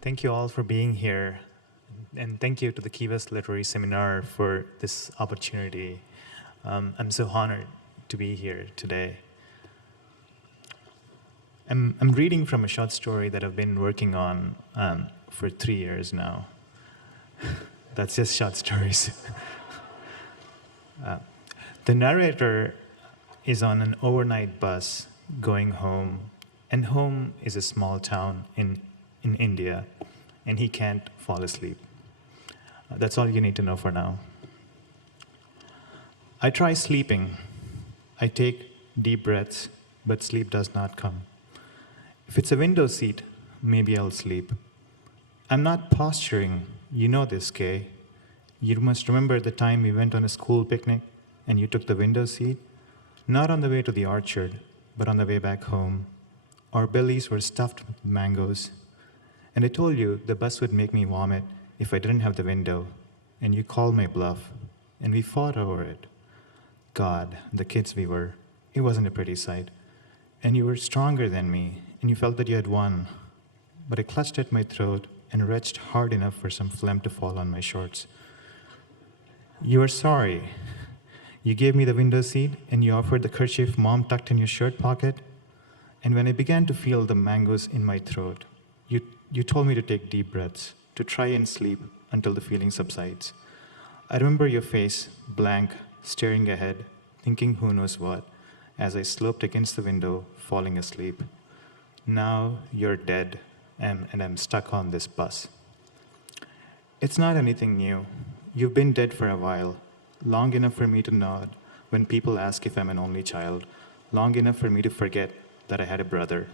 Thank you all for being here. And thank you to the Key West Literary Seminar for this opportunity. I'm so honored to be here today. I'm reading from a short story that I've been working on for 3 years now. That's just short stories. The narrator is on an overnight bus going home, and home is a small town in India, and he can't fall asleep. That's all you need to know for now. I try sleeping. I take deep breaths, but sleep does not come. If it's a window seat, maybe I'll sleep. I'm not posturing. You know this, Kay. You must remember the time we went on a school picnic and you took the window seat? Not on the way to the orchard, but on the way back home. Our bellies were stuffed with mangoes. And I told you the bus would make me vomit if I didn't have the window. And you called my bluff. And we fought over it. God, the kids we were. It wasn't a pretty sight. And you were stronger than me, and you felt that you had won. But I clutched at my throat and retched hard enough for some phlegm to fall on my shorts. You were sorry. You gave me the window seat, and you offered the kerchief Mom tucked in your shirt pocket. And when I began to feel the mangoes in my throat, you told me to take deep breaths, to try and sleep until the feeling subsides. I remember your face, blank, staring ahead, thinking who knows what, as I sloped against the window, falling asleep. Now you're dead, and I'm stuck on this bus. It's not anything new. You've been dead for a while, long enough for me to nod when people ask if I'm an only child, long enough for me to forget that I had a brother.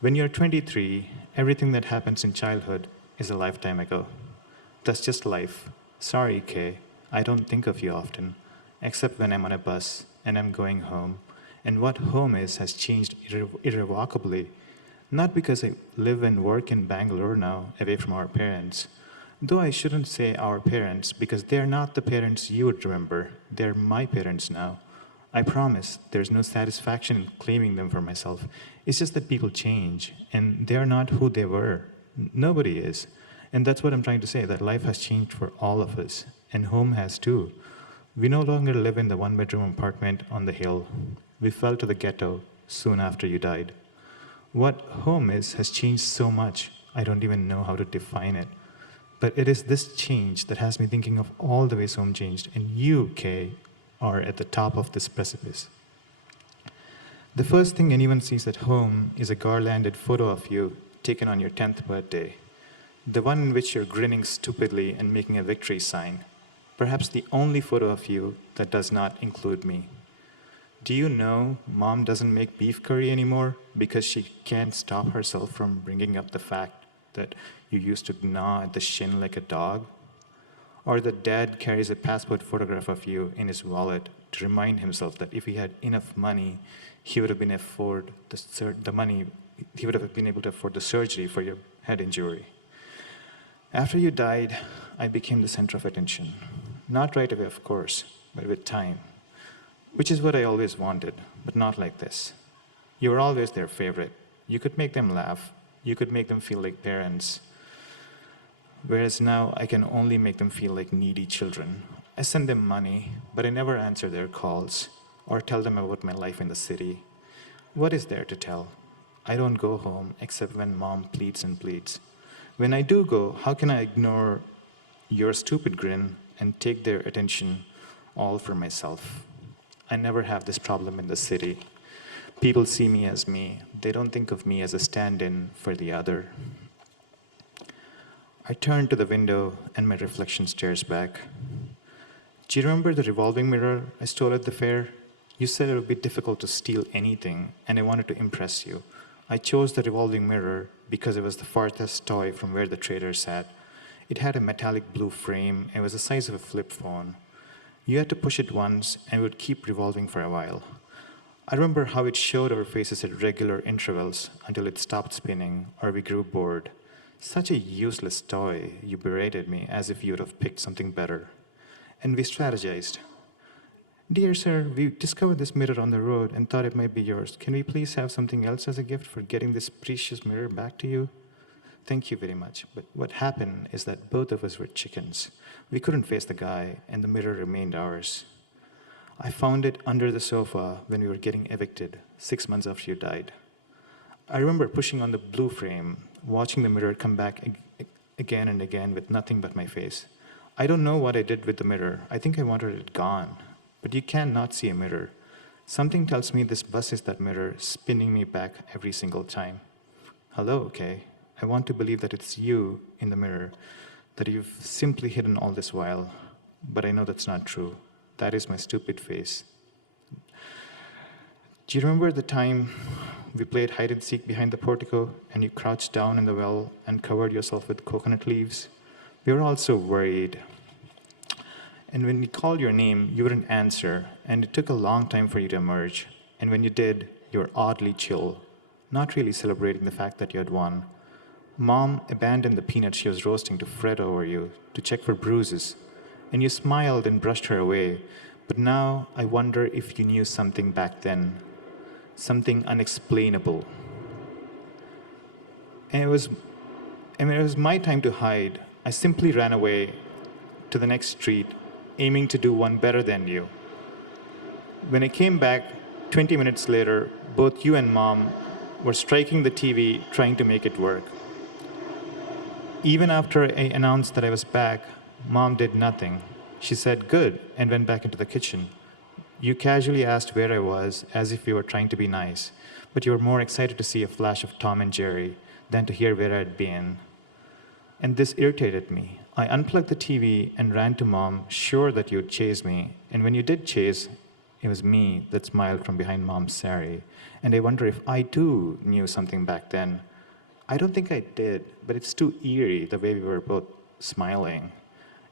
When you're 23, everything that happens in childhood is a lifetime ago. That's just life. Sorry, Kay, I don't think of you often, except when I'm on a bus and I'm going home. And what home is has changed irrevocably, not because I live and work in Bangalore now, away from our parents. Though I shouldn't say our parents, because they're not the parents you would remember. They're my parents now. I promise there's no satisfaction in claiming them for myself. It's just that people change, and they're not who they were. Nobody is. And that's what I'm trying to say, that life has changed for all of us, and home has too. We no longer live in the one-bedroom apartment on the hill. We fell to the ghetto soon after you died. What home is has changed so much, I don't even know how to define it. But it is this change that has me thinking of all the ways home changed, and you, Kay, are at the top of this precipice. The first thing anyone sees at home is a garlanded photo of you taken on your 10th birthday, the one in which you're grinning stupidly and making a victory sign, perhaps the only photo of you that does not include me. Do you know Mom doesn't make beef curry anymore because she can't stop herself from bringing up the fact that you used to gnaw at the shin like a dog? Or that Dad carries a passport photograph of you in his wallet to remind himself that if he had enough money, he would have been able to afford the surgery for your head injury. After you died, I became the center of attention. Not right away, of course, but with time. Which is what I always wanted, but not like this. You were always their favorite. You could make them laugh. You could make them feel like parents. Whereas now, I can only make them feel like needy children. I send them money, but I never answer their calls or tell them about my life in the city. What is there to tell? I don't go home except when Mom pleads and pleads. When I do go, how can I ignore your stupid grin and take their attention all for myself? I never have this problem in the city. People see me as me. They don't think of me as a stand-in for the other. I turn to the window and my reflection stares back. Do you remember the revolving mirror I stole at the fair? You said it would be difficult to steal anything, and I wanted to impress you. I chose the revolving mirror because it was the farthest toy from where the trader sat. It had a metallic blue frame and was the size of a flip phone. You had to push it once and it would keep revolving for a while. I remember how it showed our faces at regular intervals until it stopped spinning or we grew bored. Such a useless toy, you berated me as if you would have picked something better. And we strategized. Dear sir, we discovered this mirror on the road and thought it might be yours. Can we please have something else as a gift for getting this precious mirror back to you? Thank you very much. But what happened is that both of us were chickens. We couldn't face the guy, and the mirror remained ours. I found it under the sofa when we were getting evicted, 6 months after you died. I remember pushing on the blue frame, watching the mirror come back again and again with nothing but my face. I don't know what I did with the mirror. I think I wanted it gone. But you cannot see a mirror. Something tells me this bus is that mirror, spinning me back every single time. Hello, okay. I want to believe that it's you in the mirror, that you've simply hidden all this while. But I know that's not true. That is my stupid face. Do you remember the time we played hide and seek behind the portico and you crouched down in the well and covered yourself with coconut leaves? We were all so worried. And when we called your name, you wouldn't answer, and it took a long time for you to emerge. And when you did, you were oddly chill, not really celebrating the fact that you had won. Mom abandoned the peanuts she was roasting to fret over you, to check for bruises. And you smiled and brushed her away. But now I wonder if you knew something back then, something unexplainable. And it was my time to hide. I simply ran away to the next street, aiming to do one better than you. When I came back 20 minutes later, both you and Mom were striking the TV, trying to make it work. Even after I announced that I was back, Mom did nothing. She said, "Good," and went back into the kitchen. You casually asked where I was, as if you were trying to be nice, but you were more excited to see a flash of Tom and Jerry than to hear where I had been. And this irritated me. I unplugged the TV and ran to Mom, sure that you would chase me. And when you did chase, it was me that smiled from behind Mom's sari. And I wonder if I too knew something back then. I don't think I did, but it's too eerie the way we were both smiling.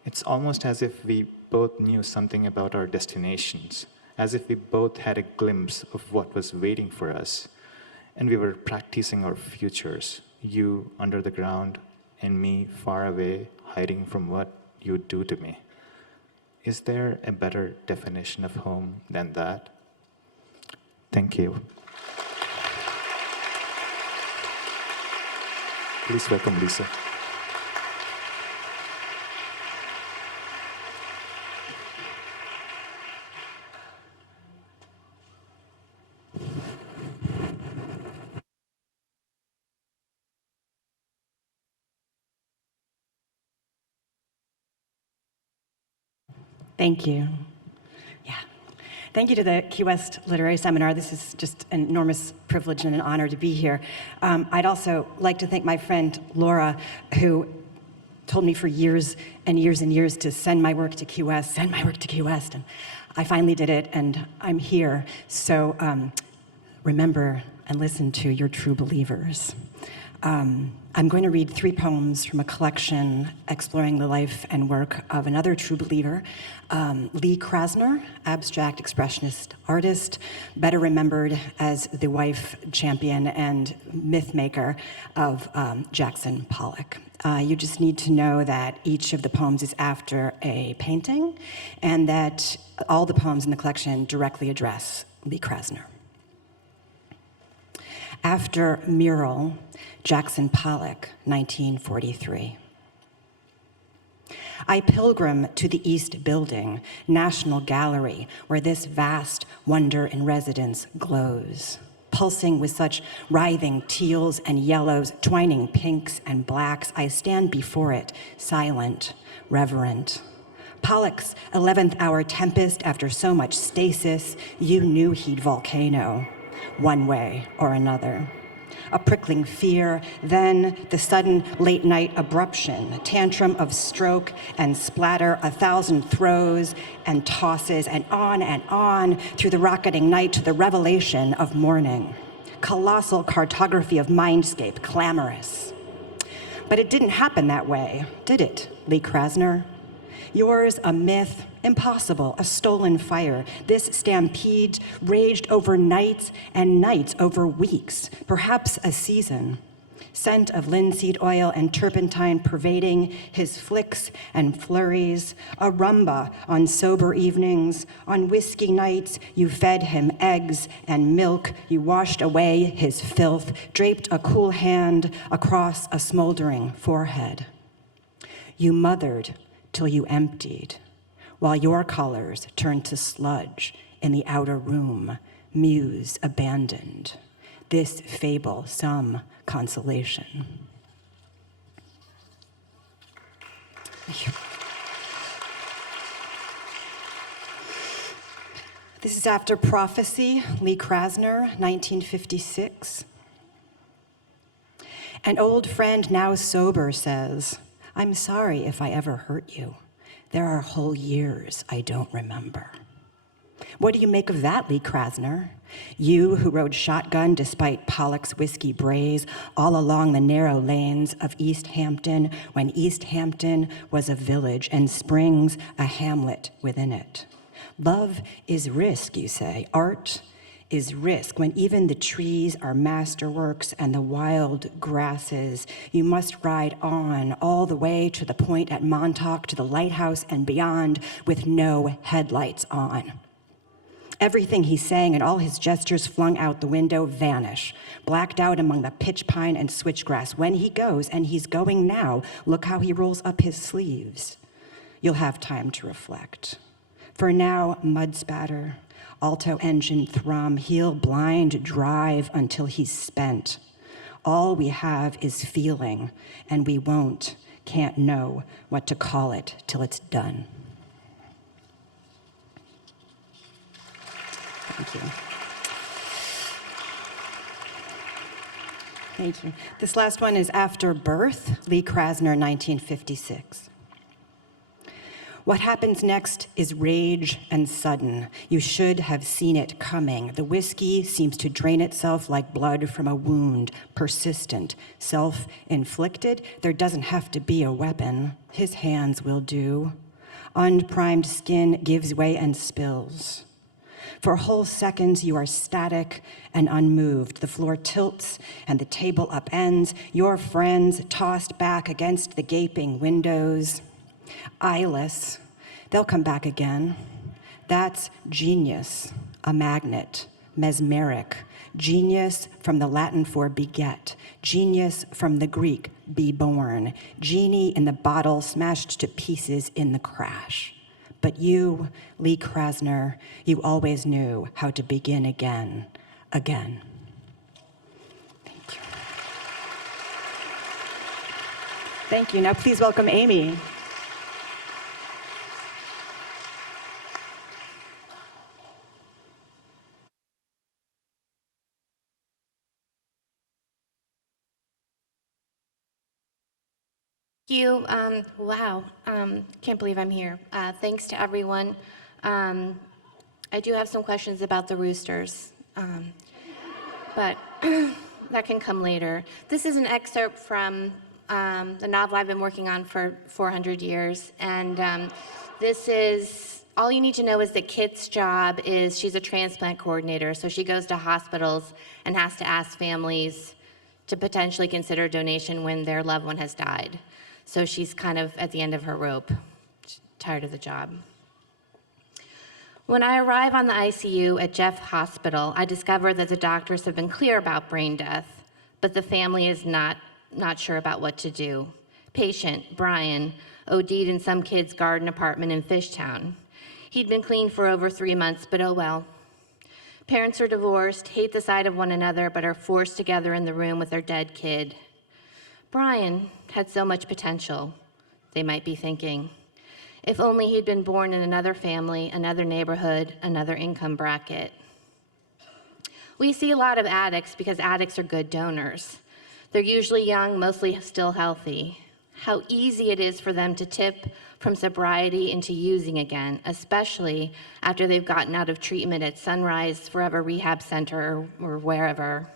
It's almost as if we both knew something about our destinations, as if we both had a glimpse of what was waiting for us. And we were practicing our futures, you under the ground, and me far away, hiding from what you'd do to me. Is there a better definition of home than that? Thank you. Please welcome Lisa. Thank you. Yeah. Thank you to the Key West Literary Seminar. This is just an enormous privilege and an honor to be here. I'd also like to thank my friend Laura, who told me for years and years and years to send my work to Key West, and I finally did it, and I'm here. So remember and listen to your true believers. I'm going to read 3 poems from a collection exploring the life and work of another true believer, Lee Krasner, abstract expressionist artist, better remembered as the wife, champion, and myth maker of Jackson Pollock. You just need to know that each of the poems is after a painting, and that all the poems in the collection directly address Lee Krasner. After Mural, Jackson Pollock, 1943. I pilgrim to the East Building, National Gallery, where this vast wonder in residence glows, pulsing with such writhing teals and yellows, twining pinks and blacks. I stand before it, silent, reverent. Pollock's 11th hour tempest after so much stasis, you knew he'd volcano, one way or another. A prickling fear, then the sudden late night abruption, a tantrum of stroke and splatter, 1,000 throws and tosses, and on through the rocketing night to the revelation of morning. Colossal cartography of mindscape, clamorous. But it didn't happen that way, did it, Lee Krasner? Yours a myth, impossible, a stolen fire. This stampede raged over nights and nights, over weeks, perhaps a season. scent of linseed oil and turpentine pervading his flicks and flurries, a rumba on sober evenings. On whiskey nights, you fed him eggs and milk. You washed away his filth, draped a cool hand across a smoldering forehead. You mothered till you emptied, while your colors turned to sludge in the outer room, muse abandoned. This fable some consolation. Thank you. This is after Prophecy, Lee Krasner, 1956. An old friend now sober says, "I'm sorry if I ever hurt you. There are whole years I don't remember." What do you make of that, Lee Krasner? You who rode shotgun despite Pollock's whiskey brays all along the narrow lanes of East Hampton when East Hampton was a village and Springs a hamlet within it. Love is risk, you say. Art is risk. When even the trees are masterworks and the wild grasses, you must ride on all the way to the point at Montauk, to the lighthouse and beyond with no headlights on. Everything he sang and all his gestures flung out the window vanish, blacked out among the pitch pine and switchgrass. When he goes, and he's going now, look how he rolls up his sleeves. You'll have time to reflect. For now, mud spatter, alto engine thrum, heel blind drive until he's spent. All we have is feeling, and we can't know what to call it till it's done. Thank you. Thank you. This last one is After Birth, Lee Krasner, 1956. What happens next is rage and sudden. You should have seen it coming. The whiskey seems to drain itself like blood from a wound, persistent, self-inflicted. There doesn't have to be a weapon. His hands will do. Unprimed skin gives way and spills. For whole seconds, you are static and unmoved. The floor tilts and the table upends. Your friends tossed back against the gaping windows. Eyeless, they'll come back again. That's genius, a magnet, mesmeric. Genius from the Latin for beget. Genius from the Greek, be born. Genie in the bottle smashed to pieces in the crash. But you, Lee Krasner, you always knew how to begin again. Thank you. Thank you. Now please welcome Aimee. Thank you. Wow. Can't believe I'm here. Thanks to everyone. I do have some questions about the roosters, but that can come later. This is an excerpt from the novel I've been working on for 400 years, and this is, all you need to know is that Kit's job is, she's a transplant coordinator, so she goes to hospitals and has to ask families to potentially consider donation when their loved one has died. So she's kind of at the end of her rope, tired of the job. When I arrive on the ICU at Jeff Hospital, I discover that the doctors have been clear about brain death, but the family is not sure about what to do. Patient, Brian, OD'd in some kid's garden apartment in Fishtown. He'd been clean for over 3 months, but oh well. Parents are divorced, hate the sight of one another, but are forced together in the room with their dead kid. Brian had so much potential, they might be thinking. If only he'd been born in another family, another neighborhood, another income bracket. We see a lot of addicts because addicts are good donors. They're usually young, mostly still healthy. How easy it is for them to tip from sobriety into using again, especially after they've gotten out of treatment at Sunrise Forever Rehab Center or wherever.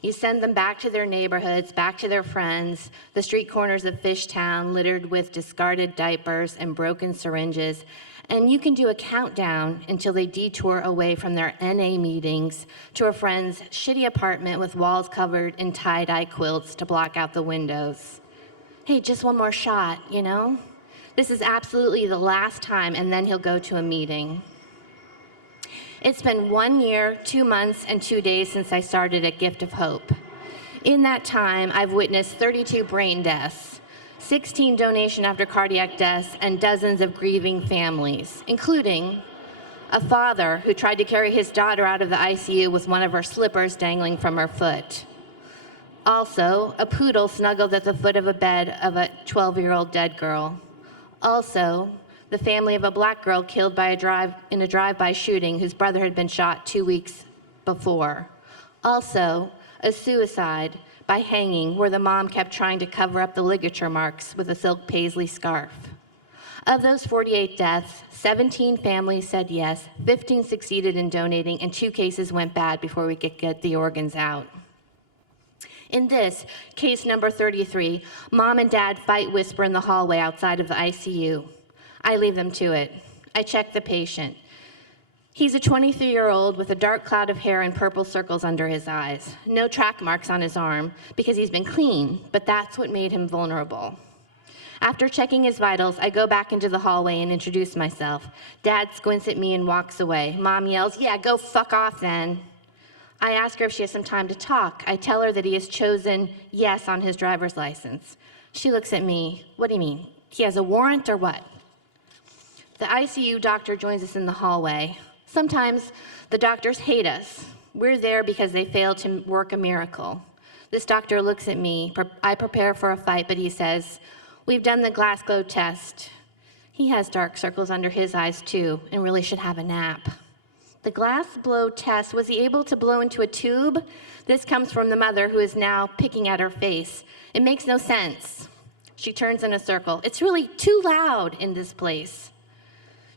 You send them back to their neighborhoods, back to their friends, the street corners of Fishtown littered with discarded diapers and broken syringes, And you can do a countdown until they detour away from their NA meetings to a friend's shitty apartment with walls covered in tie-dye quilts to block out the windows. Hey, just one more shot, you know? This is absolutely the last time, and then he'll go to a meeting. It's been 1 year, 2 months, and 2 days since I started at Gift of Hope. In that time, I've witnessed 32 brain deaths, 16 donation after cardiac deaths, and dozens of grieving families, including a father who tried to carry his daughter out of the ICU with one of her slippers dangling from her foot. Also, a poodle snuggled at the foot of a bed of a 12-year-old dead girl. Also, the family of a black girl killed in a drive-by shooting whose brother had been shot 2 weeks before. Also, a suicide by hanging where the mom kept trying to cover up the ligature marks with a silk paisley scarf. Of those 48 deaths, 17 families said yes, 15 succeeded in donating, and 2 cases went bad before we could get the organs out. In this, case number 33, mom and dad fight whisper in the hallway outside of the ICU. I leave them to it. I check the patient. He's a 23-year-old with a dark cloud of hair and purple circles under his eyes. No track marks on his arm because he's been clean, but that's what made him vulnerable. After checking his vitals, I go back into the hallway and introduce myself. Dad squints at me and walks away. Mom yells, "Yeah, go fuck off then." I ask her if she has some time to talk. I tell her that he has chosen yes on his driver's license. She looks at me. What do you mean? He has a warrant or what? The ICU doctor joins us in the hallway. Sometimes the doctors hate us. We're there because they failed to work a miracle. This doctor looks at me. I prepare for a fight, but he says, "We've done the Glasgow test. He has dark circles under his eyes too, and really should have a nap." The glass blow test, was he able to blow into a tube? This comes from the mother who is now picking at her face. It makes no sense. She turns in a circle. It's really too loud in this place.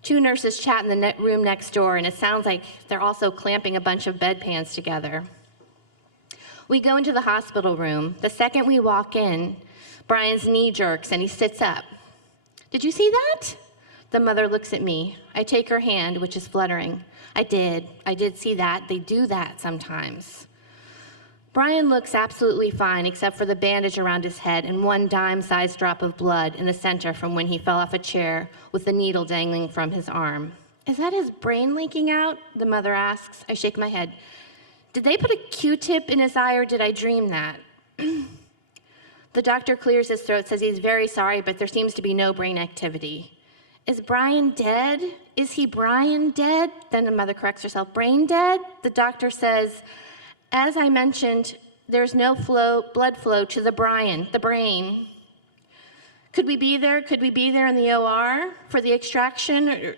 2 nurses chat in the room next door, and it sounds like they're also clamping a bunch of bedpans together. We go into the hospital room. The second we walk in, Brian's knee jerks and he sits up. "Did you see that?" The mother looks at me. I take her hand, which is fluttering. I did see that. They do that sometimes. Brian looks absolutely fine except for the bandage around his head and 1 dime-sized drop of blood in the center from when he fell off a chair with the needle dangling from his arm. "Is that his brain leaking out?" the mother asks. I shake my head. "Did they put a Q-tip in his eye or did I dream that?" The doctor clears his throat, says he's very sorry, but there seems to be no brain activity. "Is Brian dead? Is he Brian dead?" Then the mother corrects herself. "Brain dead?" The doctor says, "As I mentioned, there's no blood flow to the brain. Could we be there? Could we be there in the OR for the extraction?"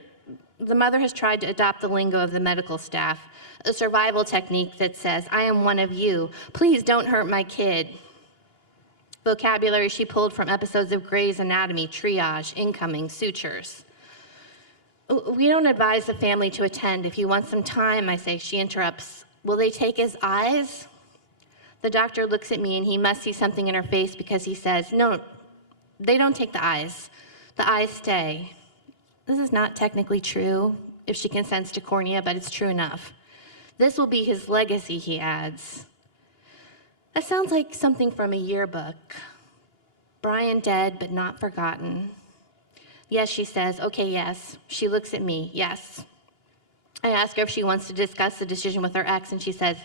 The mother has tried to adopt the lingo of the medical staff, a survival technique that says, "I am one of you. Please don't hurt my kid." Vocabulary she pulled from episodes of Grey's Anatomy, triage, incoming, sutures. "We don't advise the family to attend. If you want some time," I say. She interrupts. "Will they take his eyes?" The doctor looks at me and he must see something in her face because he says, "No, they don't take the eyes. The eyes stay." This is not technically true if she consents to cornea, but it's true enough. "This will be his legacy," he adds. That sounds like something from a yearbook. Brian dead but not forgotten. "Yes," she says. "Okay, yes." She looks at me. "Yes." I ask her if she wants to discuss the decision with her ex, and she says,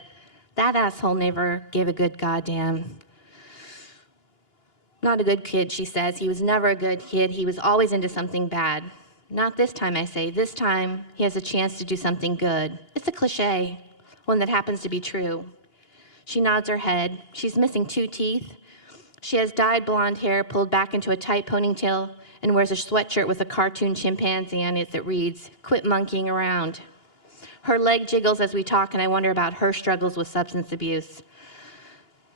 "That asshole never gave a good goddamn." "Not a good kid," she says. "He was never a good kid. He was always into something bad." "Not this time," I say. "This time, he has a chance to do something good." It's a cliche, one that happens to be true. She nods her head. She's missing 2 teeth. She has dyed blonde hair pulled back into a tight ponytail and wears a sweatshirt with a cartoon chimpanzee on it that reads, "Quit monkeying around." Her leg jiggles as we talk, and I wonder about her struggles with substance abuse.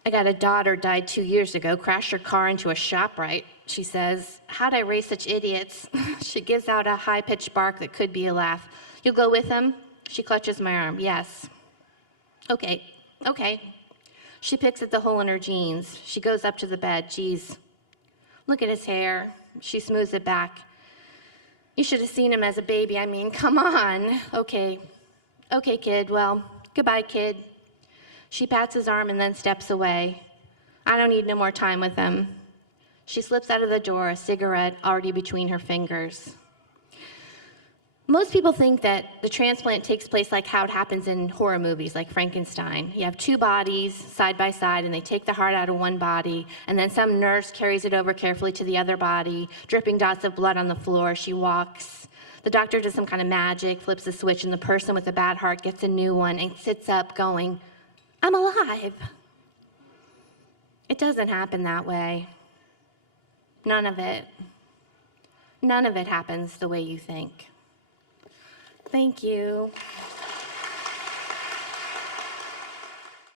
"I got a daughter, died 2 years ago, crashed her car into a ShopRite," she says. "How'd I raise such idiots?" She gives out a high-pitched bark that could be a laugh. "You'll go with him?" She clutches my arm. "Yes." Okay. She picks at the hole in her jeans. She goes up to the bed. "Geez, look at his hair." She smooths it back. You should have seen him as a baby. I mean, come on. Okay, kid. Well, goodbye, kid. She pats his arm and then steps away. I don't need no more time with him. She slips out of the door, a cigarette already between her fingers. Most people think that the transplant takes place like how it happens in horror movies, like Frankenstein. You have two bodies side by side, and they take the heart out of one body, and then some nurse carries it over carefully to the other body, dripping dots of blood on the floor. She walks. The doctor does some kind of magic, flips a switch, and the person with the bad heart gets a new one and sits up going, I'm alive. It doesn't happen that way. None of it. None of it happens the way you think. Thank you.